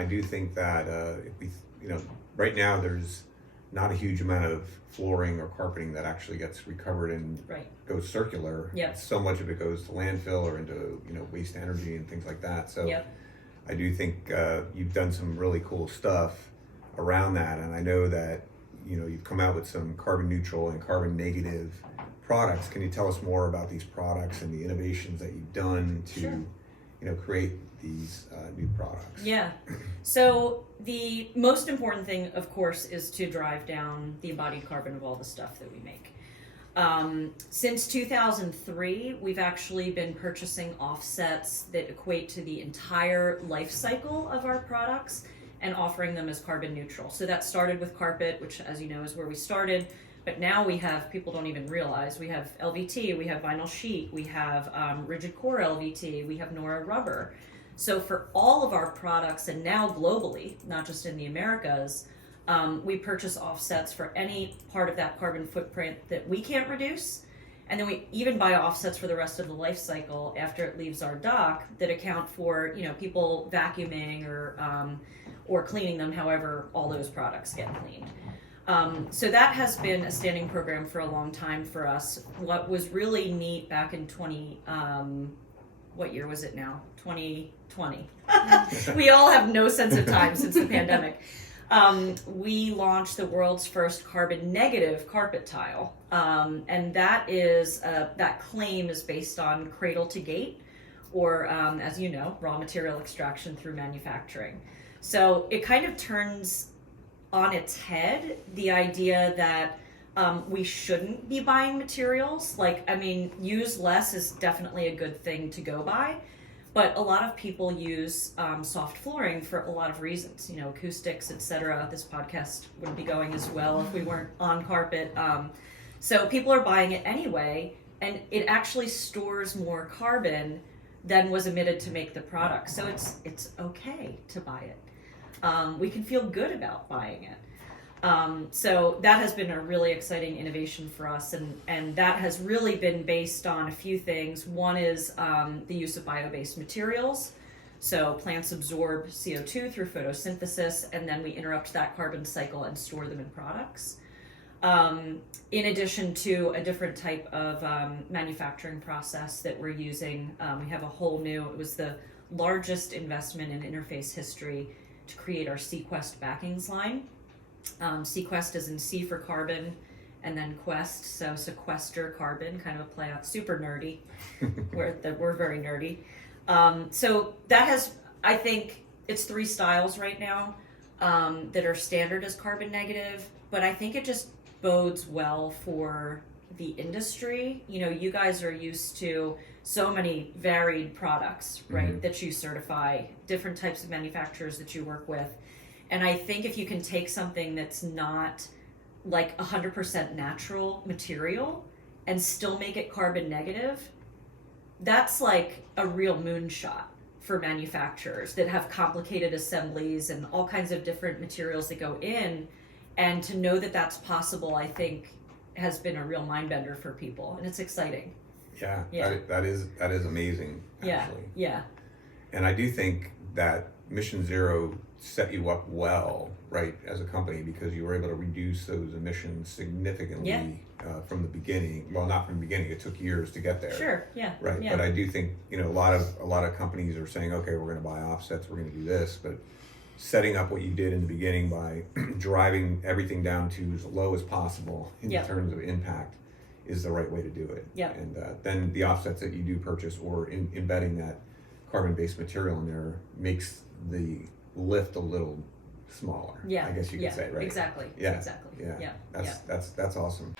I do think that if we, right now there's not a huge amount of flooring or carpeting that actually gets recovered and goes circular. Yep. So much of it goes to landfill or into waste energy and things like that. So I do think you've done some really cool stuff around that, and I know that you've come out with some carbon neutral and carbon negative products. Can you tell us more about these products and the innovations that you've done to create these new products? Yeah. So the most important thing, of course, is to drive down the embodied carbon of all the stuff that we make. Since 2003, we've actually been purchasing offsets that equate to the entire life cycle of our products and offering them as carbon neutral. So that started with carpet, which, as you know, is where we started. But now we have, people don't even realize, we have LVT, we have vinyl sheet, we have rigid core LVT, we have Nora rubber. So for all of our products, and now globally, not just in the Americas, we purchase offsets for any part of that carbon footprint that we can't reduce. And then we even buy offsets for the rest of the life cycle after it leaves our dock that account for, people vacuuming or cleaning them, however all those products get cleaned. So that has been a standing program for a long time for us. What was really neat back in what year was it now? 2020. We all have no sense of time since the pandemic. We launched the world's first carbon negative carpet tile. And that is, that claim is based on cradle to gate, or as you know, raw material extraction through manufacturing. So it kind of turns on its head the idea that we shouldn't be buying materials. Use less is definitely a good thing to go by, but a lot of people use soft flooring for a lot of reasons, acoustics, etc. This podcast wouldn't be going as well if we weren't on carpet. So people are buying it anyway, and it actually stores more carbon than was emitted to make the product. So it's okay to buy it. We can feel good about buying it. So that has been a really exciting innovation for us, and that has really been based on a few things. One is the use of bio-based materials. So plants absorb CO2 through photosynthesis, and then we interrupt that carbon cycle and store them in products. In addition to a different type of manufacturing process that we're using, we have a whole new, it was the largest investment in interface history to create our Sequest backings line. Sequest is in C for carbon, and then Quest, so sequester carbon, kind of a play out, super nerdy. We're very nerdy. So that has, I think, it's 3 styles right now that are standard as carbon negative, but I think it just bodes well for the industry. You guys are used to so many varied products, right, that you certify, different types of manufacturers that you work with. And I think if you can take something that's not like 100% natural material and still make it carbon negative, that's like a real moonshot for manufacturers that have complicated assemblies and all kinds of different materials that go in. And to know that that's possible, I think, has been a real mind bender for people, and it's exciting. Yeah. That is amazing, actually. Yeah. And I do think that Mission Zero set you up well, right, as a company, because you were able to reduce those emissions significantly from the beginning. Well, not from the beginning; it took years to get there. Sure. Yeah. Right. Yeah. But I do think a lot of companies are saying, okay, we're going to buy offsets, we're going to do this, but setting up what you did in the beginning by driving everything down to as low as possible in terms of impact is the right way to do it. Yeah. And then the offsets that you do purchase, or embedding that carbon-based material in there, makes the lift a little smaller. Yeah. I guess you could say, right? Exactly. Yeah. Exactly. Yeah. That's awesome.